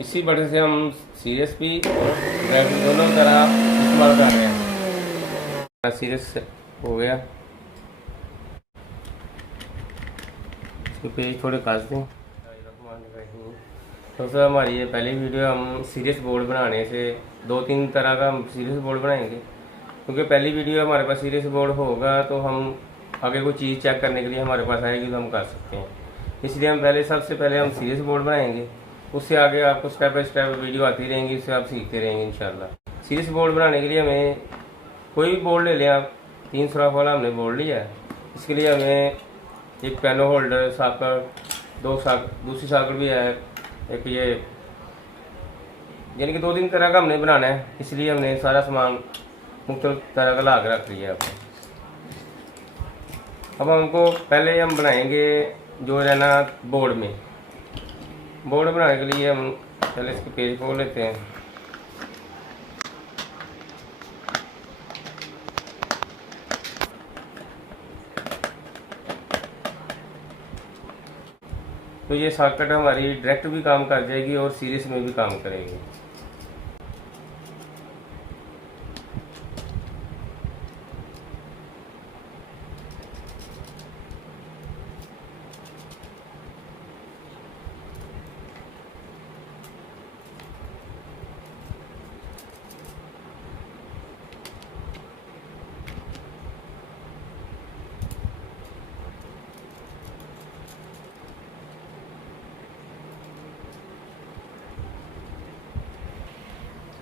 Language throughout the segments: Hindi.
इसी बटन से हम सीरियस भी और ड्राइव दोनों तरह इस्तेमाल कर रहे हैं। सीरियस हो गया, इसके पेज थोड़े काट दें। तो सर हमारी ये पहली वीडियो, हम सीरियस बोर्ड बनाने से 2-3 तरह का हम सीरियस बोर्ड बनाएंगे, क्योंकि पहली वीडियो हमारे पास सीरियस बोर्ड होगा तो हम आगे कोई चीज़ चेक करने के लिए हमारे पास आएगी तो हम कर सकते हैं। इसलिए हम सबसे पहले हम सीरियस बोर्ड बनाएंगे, उससे आगे आपको स्टेप बाय स्टेप वीडियो आती रहेंगी, उससे आप सीखते रहेंगे इंशाल्लाह। सीरियस बोर्ड बनाने के लिए हमें कोई भी बोर्ड ले लें आप, 3 सुराख वाला हमने बोर्ड लिया है। इसके लिए हमें एक पेनो होल्डर, साकर, दूसरी साकर भी है, एक ये, यानी कि 2-3 तरह का हमने बनाना है, इसलिए हमने सारा सामान मुख्तलिफ तरह का ला कर रख लिया है। अब हमको पहले हम बनाएंगे जो है ना बोर्ड में, बोर्ड बनाने के लिए हम पहले इसके पेज खोल लेते हैं। तो ये सॉकेट हमारी डायरेक्ट भी काम कर जाएगी और सीरीज में भी काम करेगी।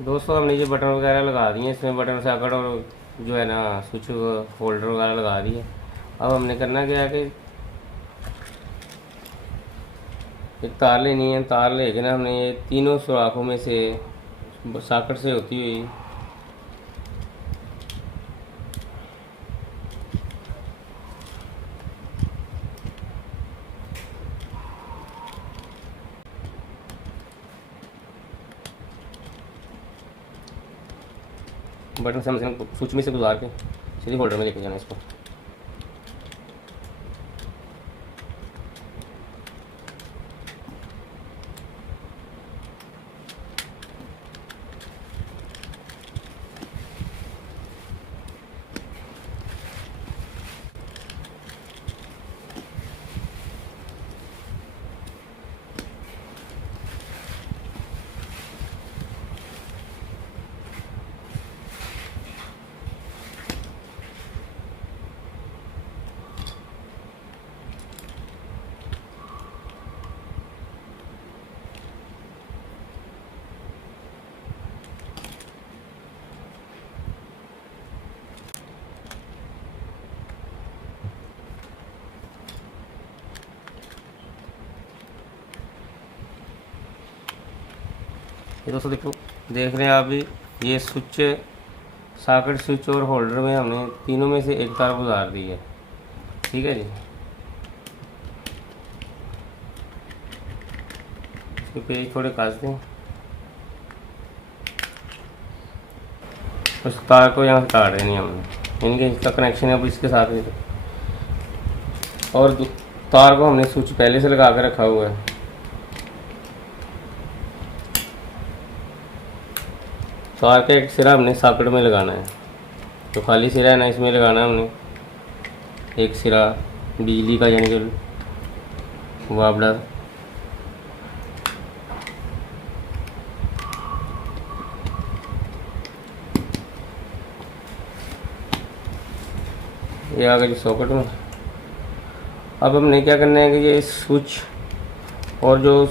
दोस्तों हमने ये बटन वगैरह लगा दिए, इसमें बटन सॉकेट और जो है ना स्विच होल्डर वगैरह लगा दिए। अब हमने करना क्या है कि एक तार लेनी है, तार लेके ना हमने ये तीनों सुराखों में से सॉकेट से होती हुई बटन से हम स्विच में से गुजार के सीधे होल्डर में लेके जाना इसको। ये दोस्तों देख रहे हैं आप भी, ये स्विच, सॉकेट, स्विच और होल्डर में हमने तीनों में से एक तार गुजार दी है। ठीक है जी, इसके पेज थोड़े काट दें, उस तार को यहाँ से काट देनी हमने, इनके इसका कनेक्शन है अब इसके साथ ही। और तार को हमने स्विच पहले से लगा कर रखा हुआ है। तार का एक सिरा हमने सॉकेट में लगाना है, तो खाली सिरा है ना इसमें लगाना है हमने एक सिरा बिजली का, यानी कि वापड़ा। ये आ गया सॉकेट में। अब हमने क्या करना है कि ये स्विच और जो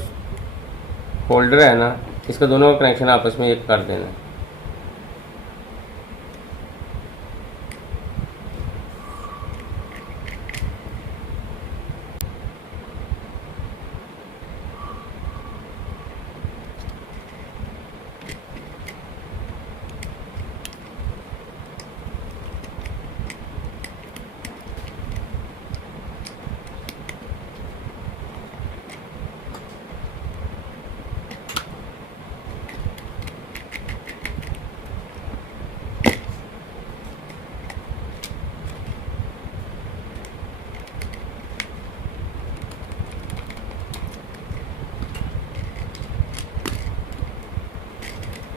होल्डर है ना, इसका दोनों का कनेक्शन आपस में एक कर देना है।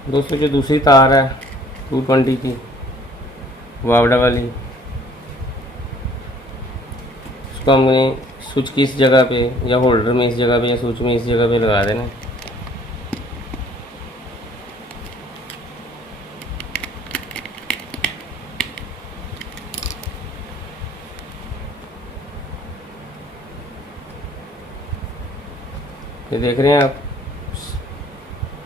दोस्तों जो दूसरी तार है 220 की वावड़ा वाली, उसको हमने स्विच की इस जगह पे या होल्डर में इस जगह पे या स्विच में इस जगह पे लगा देना। ये देख रहे हैं आप,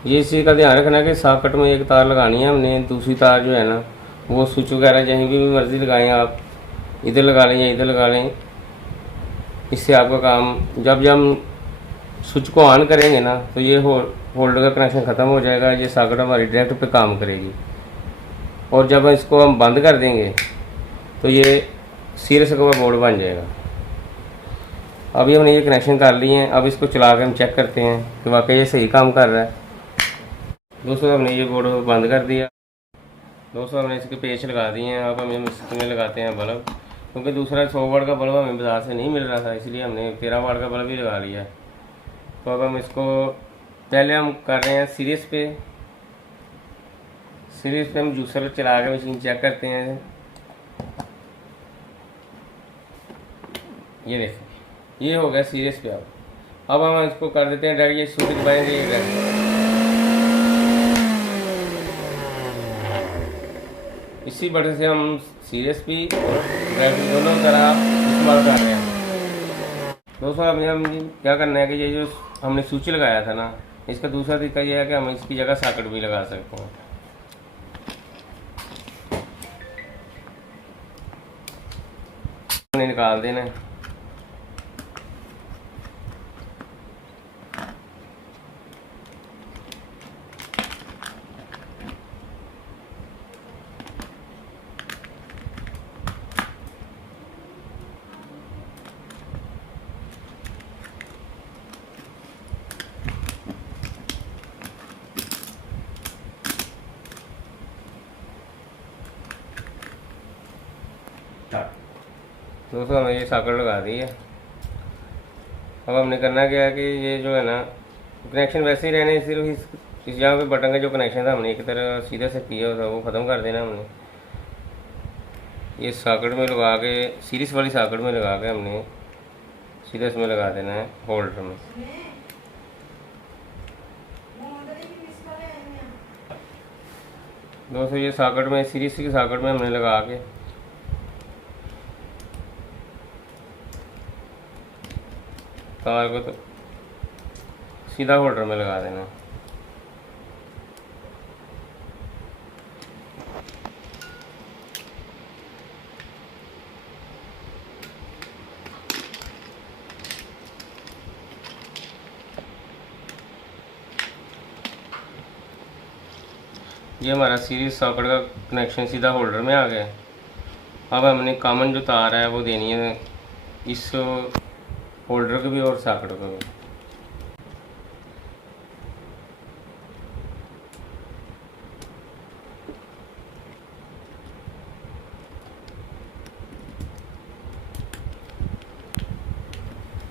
ये इसी का ध्यान रखना कि सॉकेट में एक तार लगानी है हमने, दूसरी तार जो है ना वो स्विच वगैरह कहीं भी मर्ज़ी लगाएं आप, इधर लगा लें या इधर लगा लें। इससे आपका काम जब हम स्विच को ऑन करेंगे ना तो ये होल्डर का कनेक्शन ख़त्म हो जाएगा, ये सॉकेट हमारी डायरेक्ट पे काम करेगी। और जब इसको हम बंद कर देंगे तो ये सीरियस का बोर्ड बन जाएगा। अभी हमने ये कनेक्शन कर लिए हैं, अब इसको चला कर हम चेक करते हैं कि वाकई ये सही काम कर रहा है। दोस्तों हमने ये बोर्ड बंद कर दिया। दोस्तों हमने इसके पेच लगा दिए हैं। अब हम इसमें लगाते हैं बल्ब, क्योंकि दूसरा 100 वाट का बल्ब हमें बाज़ार से नहीं मिल रहा था, इसलिए हमने 13 वाट का बल्ब ही लगा लिया। तो अब हम इसको पहले हम कर रहे हैं सीरीज़ पे हम जूसर चला के मशीन चेक करते हैं। ये देखिए ये हो गया सीरीज़ पे। अब हम इसको कर देते हैं डायरेक्ट, ये स्विच दबाएंगे ये डायरेक्ट। इसी बटन से हम सीरीज़ भी और डायरेक्ट दोनों तरह इस्तेमाल कर रहे हैं। दोस्तों अब हम क्या करना है कि ये जो हमने स्विच लगाया था ना, इसका दूसरा तरीका ये है कि हम इसकी जगह सॉकेट भी लगा सकते हैं। हमने निकाल देना है। दोस्तों हमने ये सॉकेट लगा दी है। अब हमने करना क्या है कि ये जो है ना कनेक्शन वैसे ही रहने, सिर्फ इस जगह पे बटन का जो कनेक्शन था हमने एक तरह सीधा से किया था वो ख़त्म कर देना हमने। ये सॉकेट में लगा के सीरीज़ वाली सॉकेट में लगा के हमने सीधा इसमें लगा देना है होल्डर में। दोस्तों ये सॉकेट में सीरीज़ की सॉकेट में हमने लगा के तार को तो सीधा होल्डर में लगा देना। ये हमारा सीरीज सॉकेट का कनेक्शन सीधा होल्डर में आ गया। अब हमने कॉमन जो तार है वो देनी है इस होल्डर को भी और सॉकेट को भी।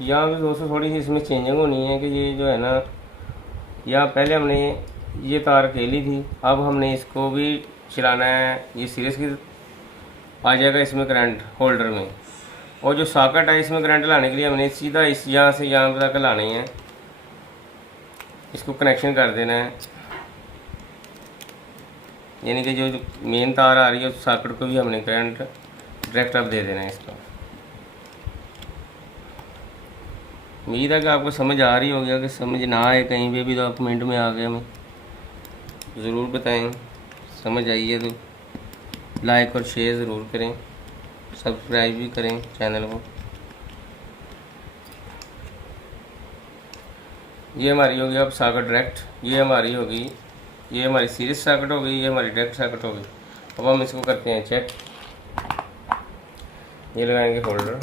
यहाँ भी दोस्तों थोड़ी सी इसमें चेंजिंग होनी है कि ये जो है ना, यहाँ पहले हमने ये तार खेली थी, अब हमने इसको भी चलाना है। ये सीरीज की आ जाएगा इसमें करंट होल्डर में, और जो सॉकेट है इसमें करंट लाने के लिए हमने सीधा इस यहाँ से यहाँ तक लानी है, इसको कनेक्शन कर देना है। यानी कि जो मेन तार आ रही है उस सॉकेट को भी हमने करंट डायरेक्ट अब दे देना है इसका। उम्मीद है कि आपको समझ आ रही होगी। अगर समझ ना आए कहीं पे भी तो आप कमेंट में आके हमें ज़रूर बताएं। समझ आई है तो लाइक और शेयर ज़रूर करें, सब्सक्राइब भी करें चैनल को। ये हमारी होगी अब सॉकेट डायरेक्ट, ये हमारी होगी, ये हमारी सीरीज सॉकेट हो गई, ये हमारी डायरेक्ट सॉकेट हो गई। अब हम इसको करते हैं चेक। ये लगाएंगे होल्डर,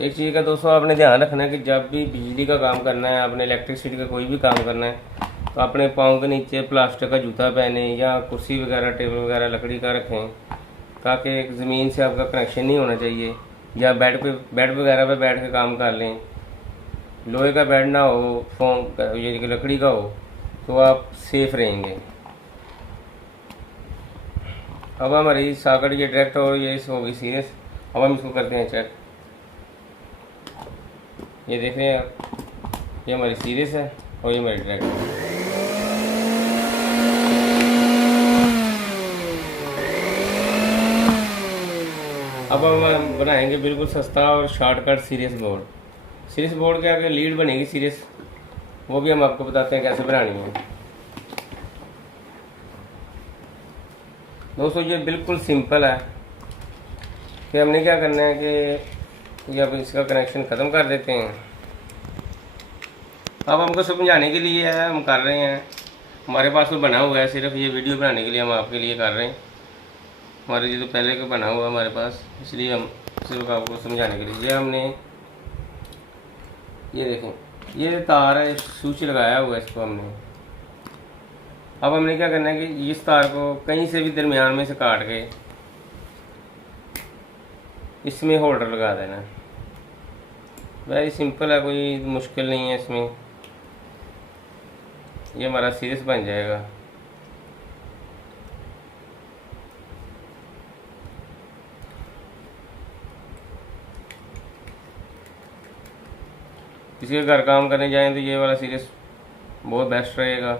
एक चीज़ का दोस्तों आपने ध्यान रखना है कि जब भी बिजली का काम करना है, आपने इलेक्ट्रिसिटी का कोई भी काम करना है, तो अपने पाँव के नीचे प्लास्टिक का जूता पहने या कुर्सी वगैरह टेबल वगैरह लकड़ी का रखें, ताकि ज़मीन से आपका कनेक्शन नहीं होना चाहिए, या बेड वगैरह पे बैठ के काम कर लें। लोहे का बेड ना हो, फोम का, ये लकड़ी का हो, तो आप सेफ रहेंगे। अब हमारी सॉकेट ये डायरेक्ट हो, ये हो गई सीरियस। अब हम इसको करते हैं चेक। ये देख रहे हैं आप, ये हमारी सीरियस है और ये हमारी डायरेक्ट है। अब हम बनाएंगे बिल्कुल सस्ता और shortcut serious board. Serious board के आगे लीड बनेगी सीरियस, वो भी हम आपको बताते हैं कैसे बनानी है। दोस्तों ये बिल्कुल सिंपल है कि हमने क्या करना है कि अब इसका कनेक्शन ख़त्म कर देते हैं। अब हमको समझाने के लिए है, हम कर रहे हैं। हमारे पास तो बना हुआ है, सिर्फ ये वीडियो बनाने के लिए हम आपके लिए कर रहे हैं। हमारे ये तो पहले का बना हुआ हमारे पास, इसलिए हम सिर्फ आपको समझाने के लिए। ये हमने, ये देखें, ये तार है, स्विच लगाया हुआ है इसको हमने। अब हमने क्या करना है कि इस तार को कहीं से भी दरमियान में से काट के इसमें होल्डर लगा देना है। वेरी सिंपल है, कोई मुश्किल नहीं है इसमें। ये हमारा सीरीज बन जाएगा। किसी के घर काम करने जाएं तो ये वाला सीरीज बहुत बेस्ट रहेगा।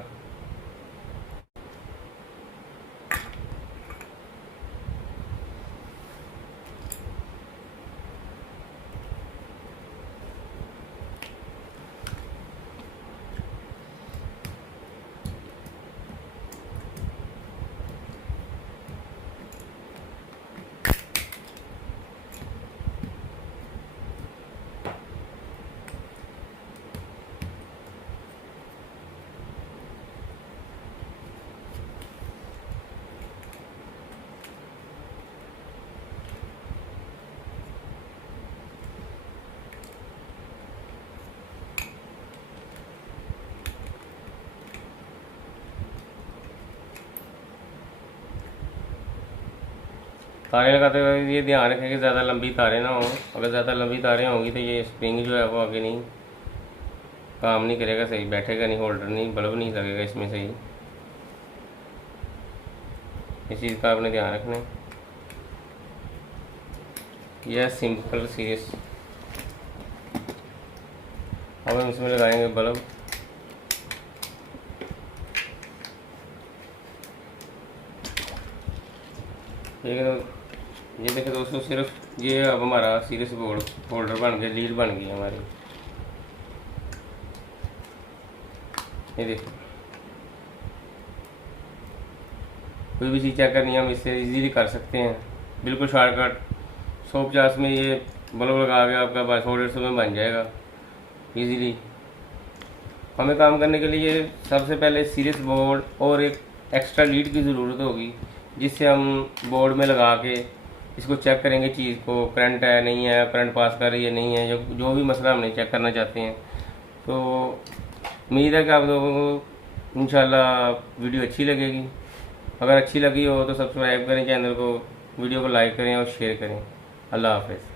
तारें लगाते हुए ये ध्यान रखें कि ज़्यादा लंबी तारें ना हो। अगर ज़्यादा लंबी तारें होंगी तो ये स्प्रिंग जो है वो आगे नहीं काम नहीं करेगा, सही बैठेगा नहीं, होल्डर नहीं, बल्ब नहीं लगेगा इसमें सही। इस चीज़ का आपने ध्यान रखना है। यह सिंपल सीरीज। अब हम इसमें लगाएंगे बल्ब। ये देखिए दोस्तों, सिर्फ ये अब हमारा सीरीज बोर्ड होल्डर बन गया, लीड बन गई हमारी। ये देखिए, कोई भी चीज़ चेक करनी है हम इससे इजीली कर सकते हैं, बिल्कुल शॉर्टकट। 150 में ये बल्ब लगा के आपका बस 150 में बन जाएगा इजीली। हमें काम करने के लिए सबसे पहले सीरीज बोर्ड और एक एक्स्ट्रा लीड की ज़रूरत होगी, जिससे हम बोर्ड में लगा के इसको चेक करेंगे चीज़ को, करंट है नहीं है, करंट पास कर रही है नहीं है, जो भी मसला हमने चेक करना चाहते हैं। तो उम्मीद है कि आप लोगों को इंशाल्लाह वीडियो अच्छी लगेगी। अगर अच्छी लगी हो तो सब्सक्राइब करें चैनल को, वीडियो को लाइक करें और शेयर करें। अल्लाह हाफ़िज़।